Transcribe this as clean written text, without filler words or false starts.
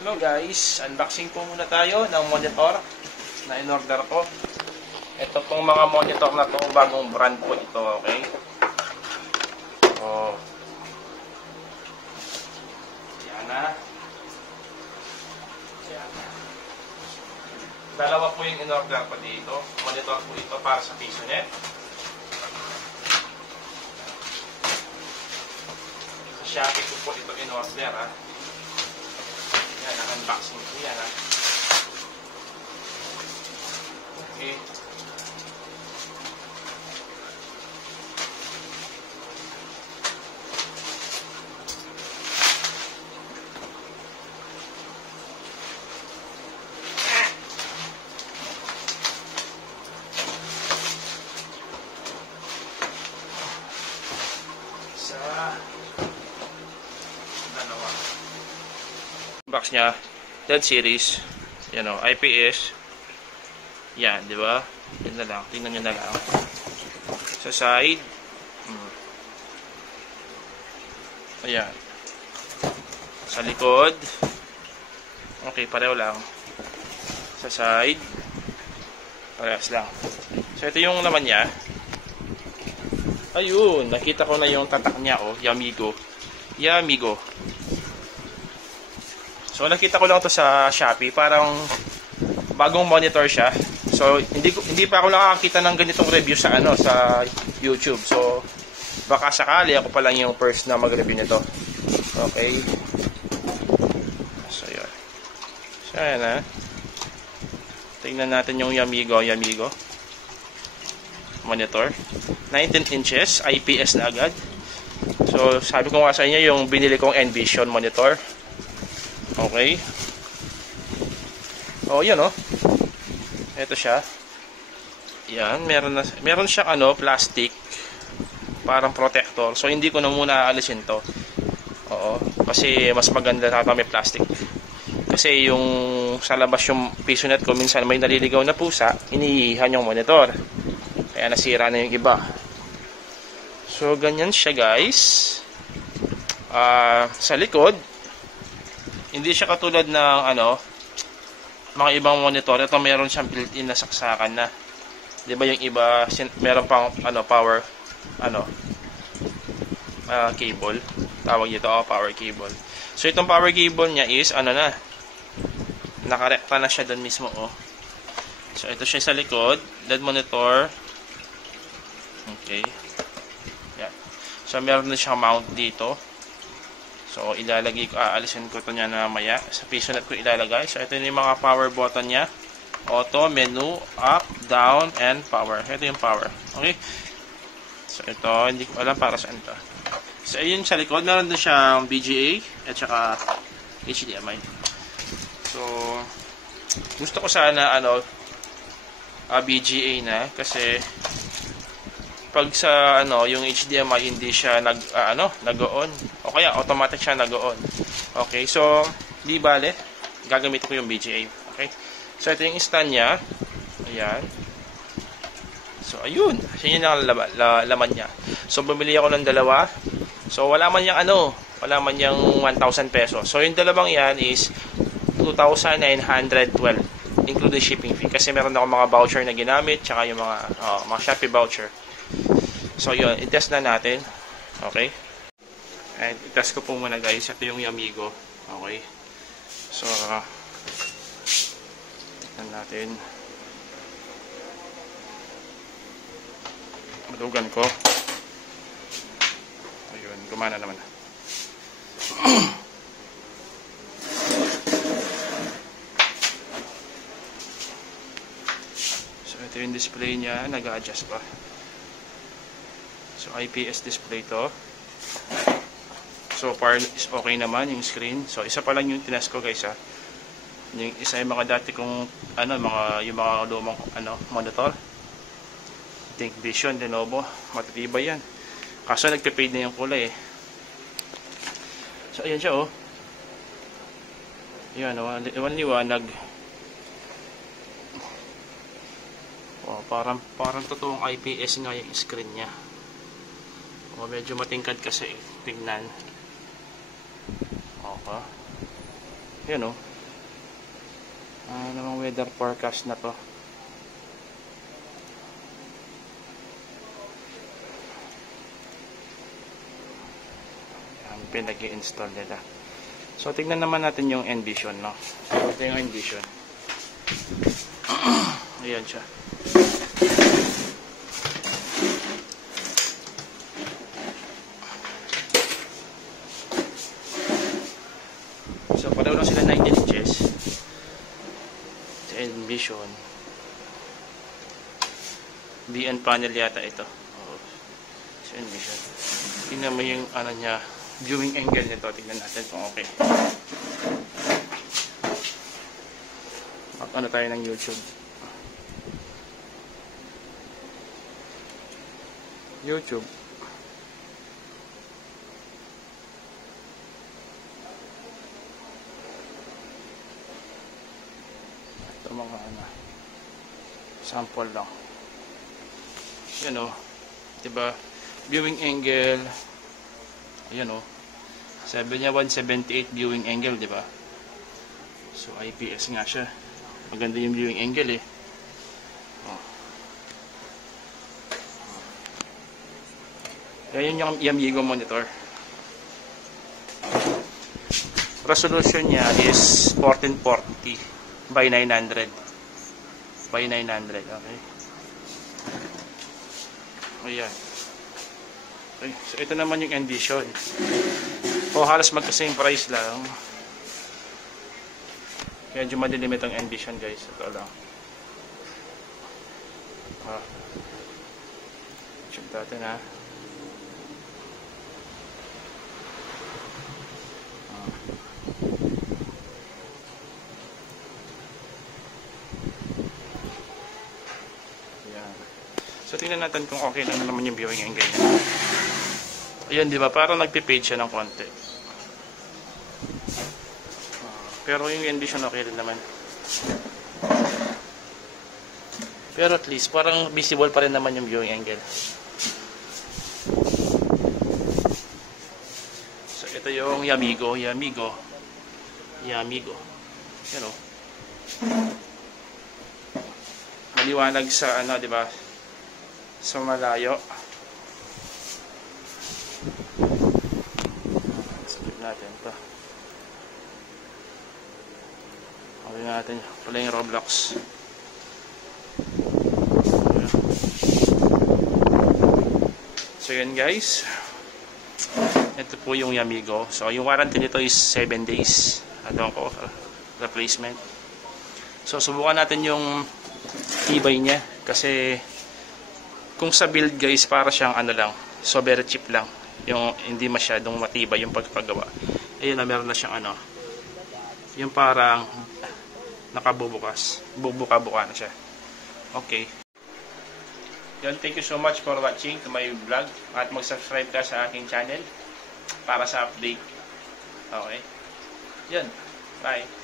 Hello guys, unboxing po muna tayo ng monitor na in-order ko. Ito pong mga monitor na to, bagong brand po ito, okay? Oh. Yan na. Yan. Dalawa po yung in-order ko dito. Monitor po ito para sa PisoNet. Sa Shopee ko po ito in-order, ha. Yan, ang unboxing ko yan, ha. Okay. Box niya, LED series, yan o, IPS, yan, di ba? Yan na lang, tingnan nyo na lang. Sa side, ayan. Sa likod, okay, pareho lang. Sa side, parehas lang. So, ito yung naman niya. Ayun, nakita ko na yung tatak niya, oh, Yamigo. Yamigo. So nakita ko lang to sa Shopee, parang bagong monitor siya. So hindi pa ako nakakita ng ganitong review sa sa YouTube. So baka sakali ako pa lang yung first na mag-review nito. Okay. So yun. So yan, ha. Tingnan natin yung Yamigo monitor. 19 inches, IPS na agad. So sabi ko nga sa inyo yung binili kong Envision monitor. Okay. Oh, yan oh. Ito siya. Yan, meron siyang plastic parang protector. So hindi ko na muna aalisin 'to. Oo, kasi mas maganda na may plastic. Kasi yung sa labas yung PisoNet ko, minsan may naliligaw na pusa, iniihan yung monitor. Kaya nasira na yung iba. So ganyan siya, guys. Sa likod, hindi siya katulad ng mga ibang monitor. Ito meron siyang built-in na saksakan na. 'Di ba yung iba meron pang power cable. Tawag dito power cable. So itong power cable niya is nakarekta na siya doon mismo, oh. So ito siya sa likod, LED monitor. Okay. Yan. So meron na siyang mount dito. So, ilalagay ko, aalisin ko ito niya na maya. Sa PisoNet ko ilalagay. So, ito yung mga power button niya. Auto, menu, up, down, and power. Ito yung power. Okay? So, ito, hindi ko alam para saan ito. So, ayun sa likod. Meron din siyang VGA at saka HDMI. So, gusto ko sana, VGA na. Kasi, pag sa yung HDMI hindi siya nag-on o kaya automatic siya nag-on. Okay, so di bale gagamitin ko yung VGA. Okay, so ito yung stand niya. Ayan. So ayun, yun ang laman niya. So bumili ako ng dalawa. So wala man yang 1,000 pesos. So yung dalawang yan is 2,912 including shipping fee, kasi meron ako mga voucher na ginamit tsaka yung mga Shopee voucher. So yun, i-test na natin. Okay. And i-test ko po muna, guys. Ito yung Yamigo. Okay. So tignan natin. Madugan ko. Ayun, gumana naman. So ito yung display niya, nag-a-adjust pa. So IPS display to. So far is okay naman yung screen. So isa pa lang yung tinest ko, guys, ha. Yung isa yung mga dati kong yung mga lumang monitor. Think Vision, Lenovo, matitibay yan. Kaso nagpe-fade na yung kulay, eh. So ayan siya, oh. Ayan, liwanag. Oh, parang totoong IPS nga yung screen niya. O, medyo matingkad kasi, tignan. Okay. Yan o. Namang weather forecast na to. Ang pinag-i-install nila. So, tignan naman natin yung Envision, no? So, ito yung Envision. Ayan siya. So, pareho lang sila 19 inches. Sa Envision. DN panel yata ito. Sa Envision. Tingnan mo yung ano niya, viewing angle nito. Tingnan natin kung okay. Ano tayo ng YouTube. YouTube. Ito mga ano, sample lang. Yan o. Diba? Viewing angle. Ayan o. Sabi niya 178 viewing angle, diba? So, IPS nga siya. Maganda yung viewing angle eh. Oh. Yan yung Yamigo monitor. Resolution niya is 1440 by 900. By 900, okay. Ayan. Okay. So, ito naman yung Envision. Halos magkasing price lang. Medyo madilim itong Envision, guys. Ito lang. Check natin, ha. Ayan. So, tingnan natin kung okay lang naman yung viewing angle niya. Ayan, di ba? Parang nagpipage siya ng konti. Pero yung Envision okay rin naman. Pero at least, parang visible pa rin naman yung viewing angle. So, ito yung Yamigo. Yan o. Maliwanag sa ano, di ba? Sa malayo. Skip natin ito. Okay natin. Pala yung Roblox. So yun guys. Ito po yung Yamigo. So yung warranty nito is 7 days. Adon ko. Replacement. So subukan natin yung tibay niya. Kasi kung sa build guys, para siyang ano lang. So very cheap lang. Yung hindi masyadong matibay yung pagpagawa. Ayun na, meron na siyang ano. Yung parang nakabubukas. Bubuka-buka na siya. Okay. Yun, thank you so much for watching to my vlog. At mag-subscribe ka sa aking channel para sa update. Okay. Yun. Bye.